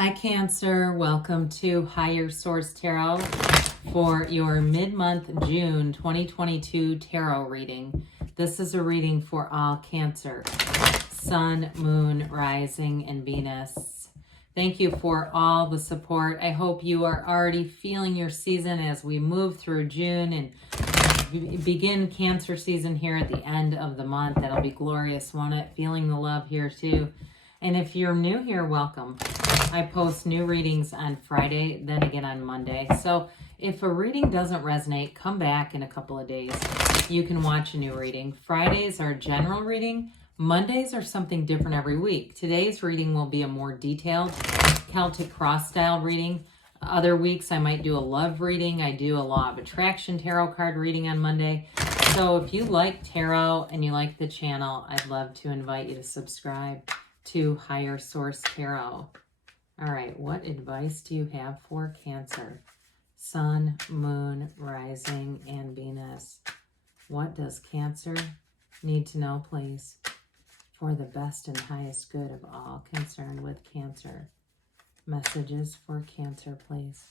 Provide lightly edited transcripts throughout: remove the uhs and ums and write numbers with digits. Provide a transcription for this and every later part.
Hi Cancer, welcome to Higher Source Tarot for your mid-month June 2022 tarot reading. This is a reading for all Cancer, Sun, Moon, Rising, and Venus. Thank you for all the support. I hope you are already feeling your season as we move through June and begin Cancer season here at the end of the month. That'll be glorious, won't it? Feeling the love here too. And if you're new here, welcome. I post new readings on Friday, then again on Monday. So if a reading doesn't resonate, come back in a couple of days. You can watch a new reading. Fridays are general reading. Mondays are something different every week. Today's reading will be a more detailed Celtic cross style reading. Other weeks I might do a love reading. I do a law of attraction tarot card reading on Monday. So if you like tarot and you like the channel, I'd love to invite you to subscribe to Higher Source Tarot. All right, what advice do you have for Cancer? Sun, Moon, Rising, and Venus. What does Cancer need to know, please, for the best and highest good of all concerned with Cancer? Messages for Cancer, please.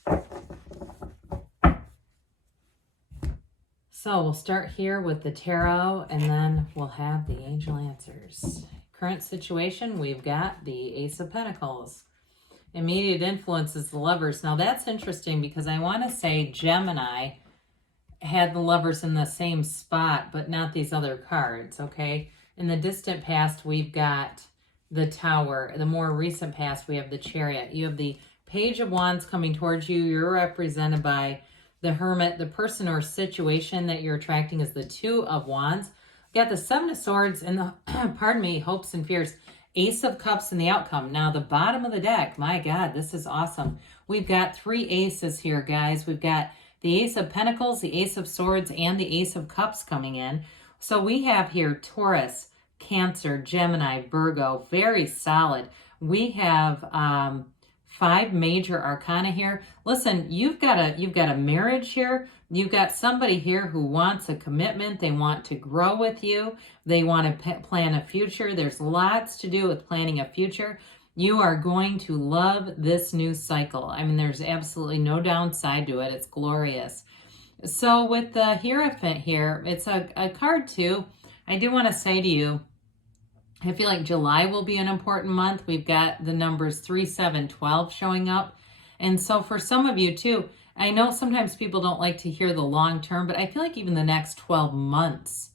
So we'll start here with the tarot, and then we'll have the angel answers. Current situation, we've got the Ace of Pentacles. Immediate influence is the Lovers. Now that's interesting because I want to say Gemini had the Lovers in the same spot, but not these other cards, okay? In the distant past, we've got the Tower. The more recent past, we have the Chariot. You have the Page of Wands coming towards you. You're represented by the Hermit. The person or situation that you're attracting is the Two of Wands. We got the Seven of Swords and the, pardon me, hopes and fears. Ace of Cups in the outcome. Now, the bottom of the deck, my God, this is awesome. We've got three aces here, guys. We've got the Ace of Pentacles, the Ace of Swords, and the Ace of Cups coming in. So we have here Taurus, Cancer, Gemini, Virgo, very solid. We have 5 major arcana here. Listen, you've got a marriage here. You've got somebody here who wants a commitment. They want to grow with you. They want to plan a future. There's lots to do with planning a future. You are going to love this new cycle. I mean, there's absolutely no downside to it. It's glorious. So with the Hierophant here, it's a card too. I do want to say to you, I feel like July will be an important month. We've got the numbers 3, 7, 12 showing up. And so for some of you too, I know sometimes people don't like to hear the long term, but I feel like even the next 12 months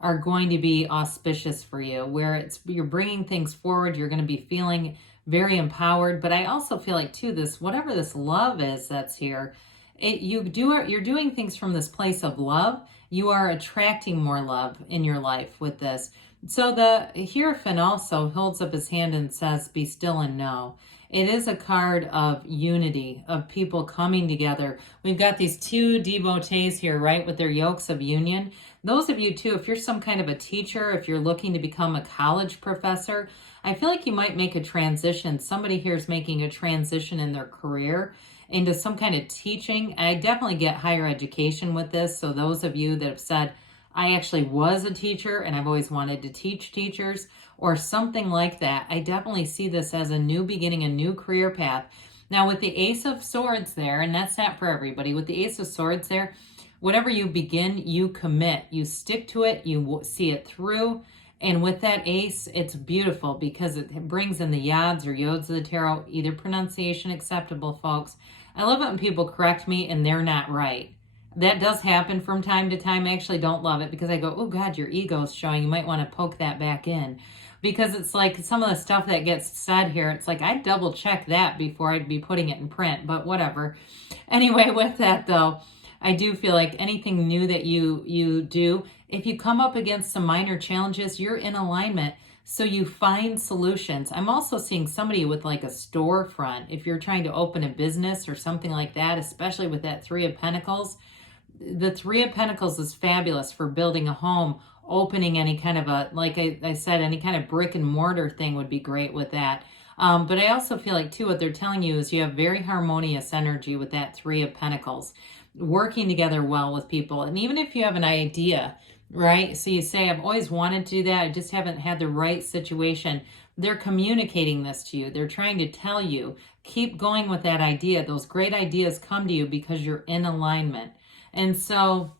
are going to be auspicious for you, where you're bringing things forward. You're going to be feeling very empowered. But I also feel like too, whatever this love is that's here, you're doing things from this place of love. You are attracting more love in your life with this. So the Hierophant also holds up his hand and says, be still and know. It is a card of unity, of people coming together. We've got these 2 devotees here, right, with their yokes of union. Those of you too, if you're some kind of a teacher, if you're looking to become a college professor, I feel like you might make a transition. Somebody here is making a transition in their career into some kind of teaching. I definitely get higher education with this. So those of you that have said, I actually was a teacher and I've always wanted to teach teachers or something like that, I definitely see this as a new beginning, a new career path. Now with the Ace of Swords there, and that's not for everybody, with the Ace of Swords there, whatever you begin, you commit, you stick to it, you see it through. And with that ace, it's beautiful because it brings in the yods or yods of the tarot, either pronunciation acceptable, folks. I love it when people correct me and they're not right. That does happen from time to time. I actually don't love it because I go, oh God, your ego's showing. You might want to poke that back in. Because it's like some of the stuff that gets said here, it's like I'd double check that before I'd be putting it in print, but whatever. Anyway, with that though, I do feel like anything new that you do, if you come up against some minor challenges, you're in alignment. So you find solutions. I'm also seeing somebody with like a storefront. If you're trying to open a business or something like that, especially with that 3 of Pentacles, the 3 of Pentacles is fabulous for building a home, opening any kind of a, like I said, any kind of brick and mortar thing would be great with that. But I also feel like too, what they're telling you is you have very harmonious energy with that 3 of Pentacles, working together well with people. And even if you have an idea, right? So you say, I've always wanted to do that. I just haven't had the right situation. they're communicating this to you. They're trying to tell you, keep going with that idea. Those great ideas come to you because you're in alignment. And so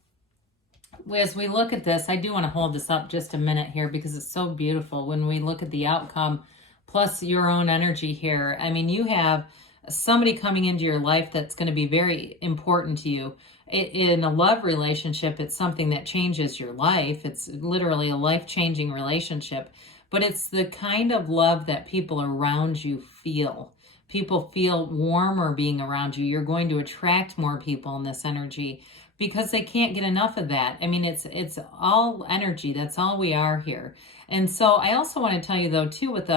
as we look at this, I do want to hold this up just a minute here because it's so beautiful when we look at the outcome plus your own energy here. I mean, you have somebody coming into your life that's going to be very important to you. In a love relationship, it's something that changes your life. It's literally a life-changing relationship, but it's the kind of love that people around you feel. People feel warmer being around you. You're going to attract more people in this energy because they can't get enough of that. I mean, it's all energy. That's all we are here. And so I also want to tell you, though, too, with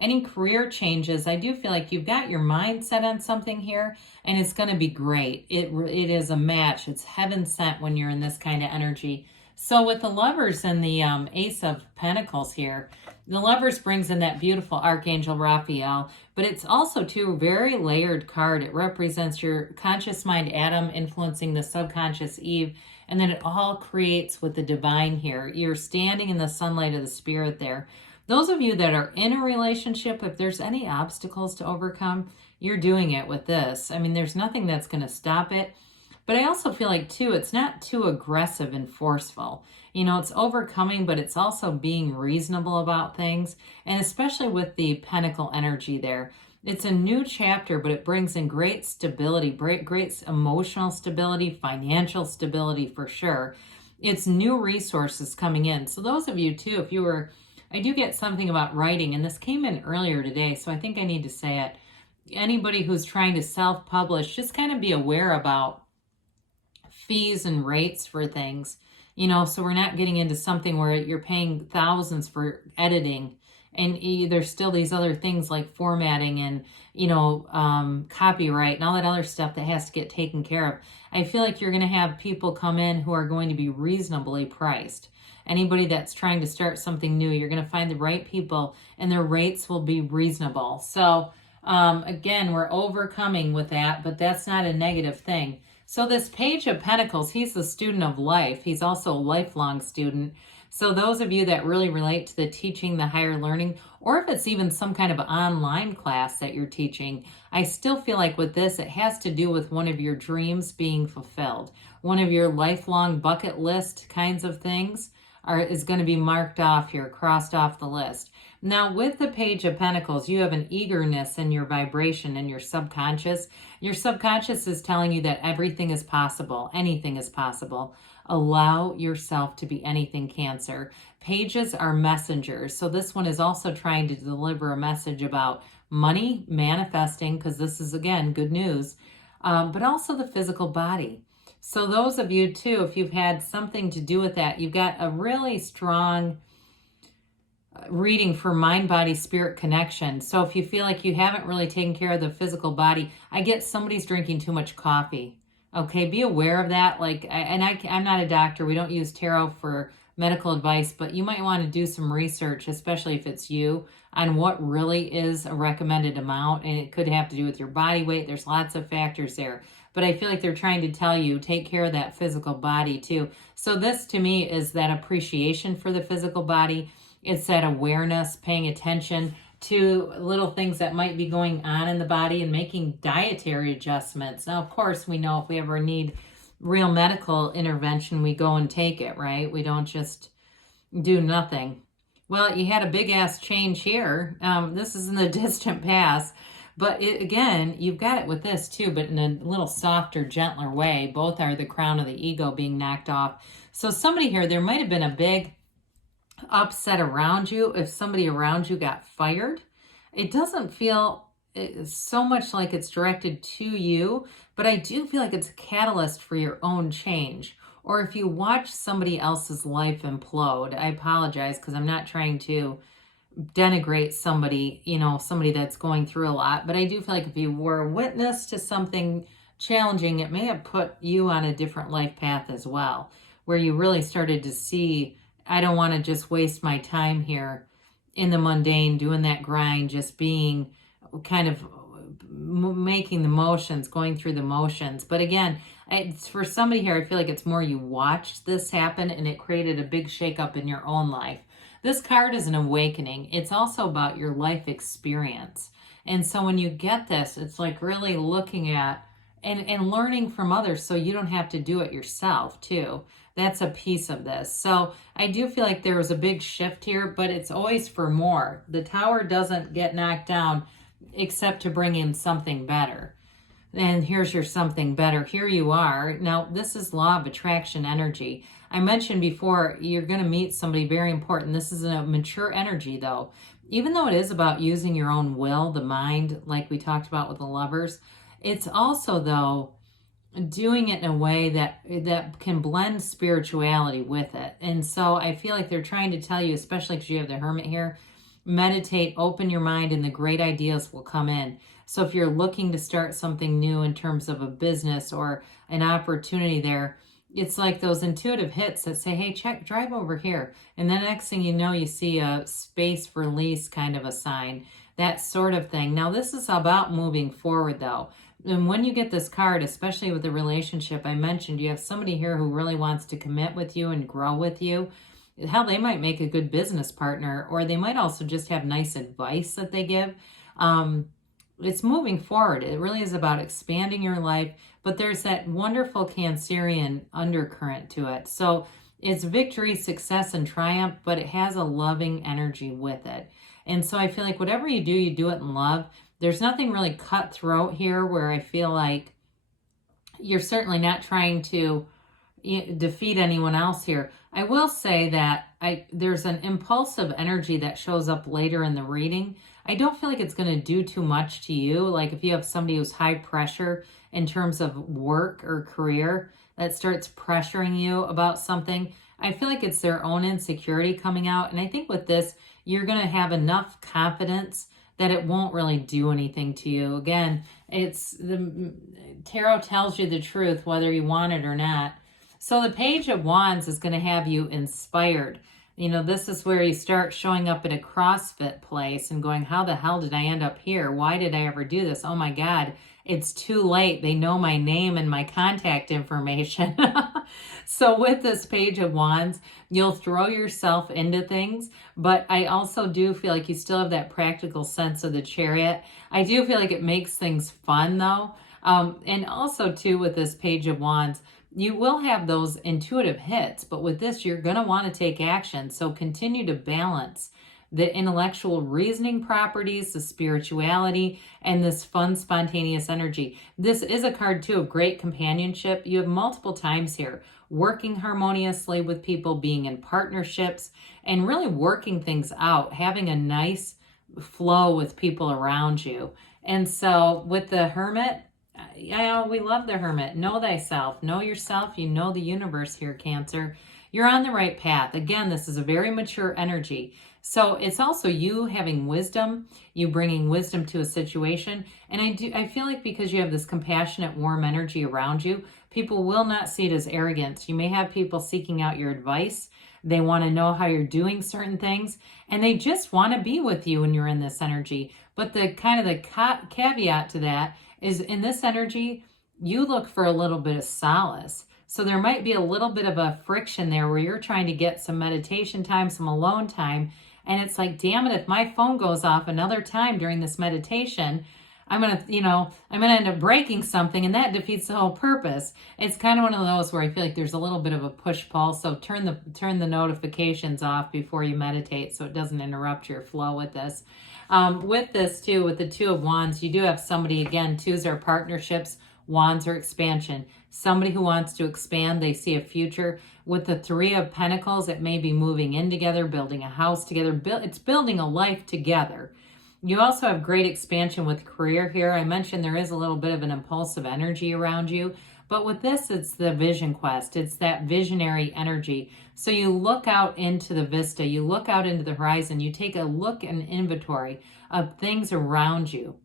any career changes, I do feel like you've got your mind set on something here, and it's going to be great. It is a match. It's heaven sent when you're in this kind of energy. So with the Lovers and the Ace of Pentacles here, the Lovers brings in that beautiful Archangel Raphael, but it's also, too, a very layered card. It represents your conscious mind, Adam, influencing the subconscious, Eve, and then it all creates with the divine here. You're standing in the sunlight of the spirit there. Those of you that are in a relationship, if there's any obstacles to overcome, you're doing it with this. I mean, there's nothing that's going to stop it. But I also feel like, too, it's not too aggressive and forceful. You know, it's overcoming, but it's also being reasonable about things. And especially with the Pentacle energy there. It's a new chapter, but it brings in great stability, great emotional stability, financial stability for sure. It's new resources coming in. So those of you, too, if you were... I do get something about writing, and this came in earlier today, so I think I need to say it. Anybody who's trying to self-publish, just kind of be aware about fees and rates for things, you know, so we're not getting into something where you're paying thousands for editing, and there's still these other things like formatting and, you know, copyright and all that other stuff that has to get taken care of. I feel like you're going to have people come in who are going to be reasonably priced. Anybody that's trying to start something new, you're going to find the right people and their rates will be reasonable. So again, we're overcoming with that, but that's not a negative thing. So this Page of Pentacles, he's the student of life. He's also a lifelong student. So those of you that really relate to the teaching, the higher learning, or if it's even some kind of online class that you're teaching, I still feel like with this, it has to do with one of your dreams being fulfilled. One of your lifelong bucket list kinds of things is going to be marked off here, crossed off the list. Now, with the Page of Pentacles, you have an eagerness in your vibration and your subconscious. Your subconscious is telling you that everything is possible. Anything is possible. Allow yourself to be anything, Cancer. Pages are messengers. So this one is also trying to deliver a message about money, manifesting, because this is, again, good news, but also the physical body. So those of you, too, if you've had something to do with that, you've got a really strong reading for mind, body, spirit connection. So if you feel like you haven't really taken care of the physical body, I get somebody's drinking too much coffee. Okay, be aware of that. I'm not a doctor. We don't use tarot for medical advice, but you might want to do some research, especially if it's you, on what really is a recommended amount. And it could have to do with your body weight. There's lots of factors there. But I feel like they're trying to tell you, take care of that physical body too. So this to me is that appreciation for the physical body. It's that awareness, paying attention to little things that might be going on in the body and making dietary adjustments. Now, of course, we know if we ever need real medical intervention, we go and take it, right? We don't just do nothing. Well, you had a big ass change here. This is in the distant past. But again, you've got it with this too, but in a little softer, gentler way. Both are the crown of the ego being knocked off. So somebody here, there might have been a big upset around you. If somebody around you got fired, it doesn't feel so much like it's directed to you, but I do feel like it's a catalyst for your own change. Or if you watch somebody else's life implode, I apologize because I'm not trying to denigrate somebody, you know, somebody that's going through a lot. But I do feel like if you were a witness to something challenging, it may have put you on a different life path as well, where you really started to see, I don't want to just waste my time here in the mundane, doing that grind, just being kind of making the motions, going through the motions. But again, it's for somebody here, I feel like it's more you watched this happen and it created a big shakeup in your own life. This card is an awakening. It's also about your life experience. And so when you get this, it's like really looking at and learning from others so you don't have to do it yourself too. That's a piece of this. So I do feel like there was a big shift here, but it's always for more. The tower doesn't get knocked down except to bring in something better. And here's your something better. Here you are. Now, this is law of attraction energy. I mentioned before, you're going to meet somebody very important. This is a mature energy, though. Even though it is about using your own will, the mind, like we talked about with the lovers, it's also, though, doing it in a way that can blend spirituality with it. And so I feel like they're trying to tell you, especially because you have the Hermit here, meditate, open your mind, and the great ideas will come in. So if you're looking to start something new in terms of a business or an opportunity there, it's like those intuitive hits that say, hey, drive over here. And the next thing you know, you see a space for lease kind of a sign, that sort of thing. Now, this is about moving forward, though. And when you get this card, especially with the relationship I mentioned, you have somebody here who really wants to commit with you and grow with you. Hell, they might make a good business partner, or they might also just have nice advice that they give. It's moving forward. It really is about expanding your life, but there's that wonderful Cancerian undercurrent to it. So it's victory, success, and triumph, but it has a loving energy with it. And so I feel like whatever you do it in love. There's nothing really cutthroat here where I feel like you're certainly not trying to defeat anyone else here. I will say that there's an impulsive energy that shows up later in the reading. I don't feel like it's going to do too much to you. Like if you have somebody who's high pressure in terms of work or career that starts pressuring you about something, I feel like it's their own insecurity coming out. And I think with this, you're going to have enough confidence that it won't really do anything to you. Again, it's the tarot tells you the truth, whether you want it or not. So the Page of Wands is going to have you inspired. You know, this is where you start showing up at a CrossFit place and going, how the hell did I end up here? Why did I ever do this? Oh my God, it's too late. They know my name and my contact information. So with this Page of Wands, you'll throw yourself into things, but I also do feel like you still have that practical sense of the Chariot. I do feel like it makes things fun though. And also too, with this Page of Wands, you will have those intuitive hits, but with this, you're going to want to take action. So continue to balance the intellectual reasoning properties, the spirituality, and this fun, spontaneous energy. This is a card, too, of great companionship. You have multiple times here, working harmoniously with people, being in partnerships, and really working things out, having a nice flow with people around you. And so with the Hermit, we love the Hermit. Know thyself. Know yourself. You know the universe here, Cancer. You're on the right path. Again, this is a very mature energy. So it's also you having wisdom, you bringing wisdom to a situation. And I feel like because you have this compassionate, warm energy around you, people will not see it as arrogance. You may have people seeking out your advice. They want to know how you're doing certain things, and they just want to be with you when you're in this energy. But the kind of the caveat to that is in this energy, you look for a little bit of solace. So there might be a little bit of a friction there where you're trying to get some meditation time, some alone time. And it's like, damn it, if my phone goes off another time during this meditation, I'm going to end up breaking something, and that defeats the whole purpose. It's kind of one of those where I feel like there's a little bit of a push-pull. So turn the notifications off before you meditate so it doesn't interrupt your flow with this. With this too, with the Two of Wands, you do have somebody, again, twos are partnerships, wands are expansion. Somebody who wants to expand, they see a future. With the Three of Pentacles, it may be moving in together, building a house together. It's building a life together. You also have great expansion with career here. I mentioned there is a little bit of an impulsive energy around you, but with this, it's the vision quest. It's that visionary energy. So you look out into the vista, you look out into the horizon, you take a look and inventory of things around you.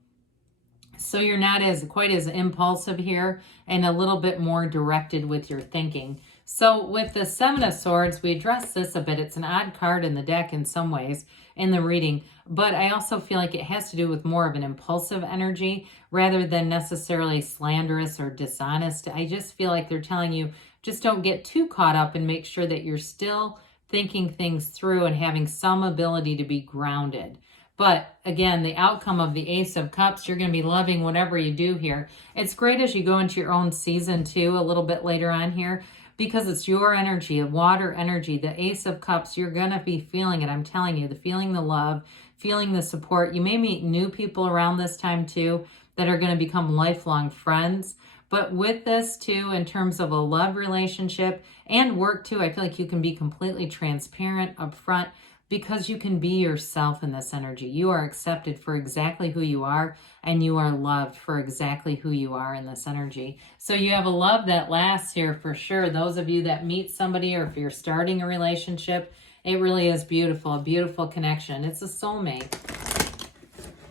So you're not quite as impulsive here and a little bit more directed with your thinking. So with the Seven of Swords, we addressed this a bit. It's an odd card in the deck in some ways in the reading, but I also feel like it has to do with more of an impulsive energy rather than necessarily slanderous or dishonest. I just feel like they're telling you, just don't get too caught up and make sure that you're still thinking things through and having some ability to be grounded. But again, the outcome of the Ace of Cups, you're going to be loving whatever you do here. It's great as you go into your own season too, a little bit later on here, because it's your energy, a water energy. The Ace of Cups, you're going to be feeling it. I'm telling you, feeling the love, feeling the support. You may meet new people around this time too that are going to become lifelong friends. But with this too, in terms of a love relationship and work too, I feel like you can be completely transparent, upfront, because you can be yourself in this energy. You are accepted for exactly who you are, and you are loved for exactly who you are in this energy. So you have a love that lasts here for sure. Those of you that meet somebody, or if you're starting a relationship, it really is beautiful, a beautiful connection. It's a soulmate.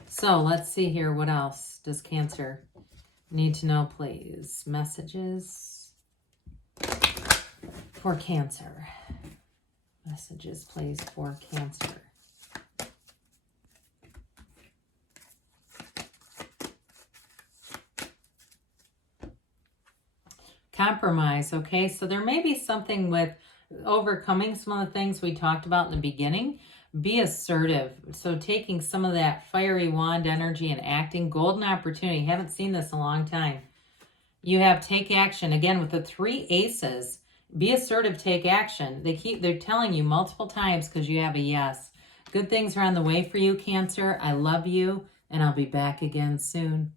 So let's see here. What else does Cancer need to know, please? Messages for Cancer. Messages, please, for Cancer. Compromise, okay? So there may be something with overcoming some of the things we talked about in the beginning. Be assertive. So taking some of that fiery wand energy and acting. Golden opportunity. Haven't seen this in a long time. You have take action. Again, with the 3 aces. Be assertive, take action. They're telling you multiple times because you have a yes. Good things are on the way for you, Cancer. I love you, and I'll be back again soon.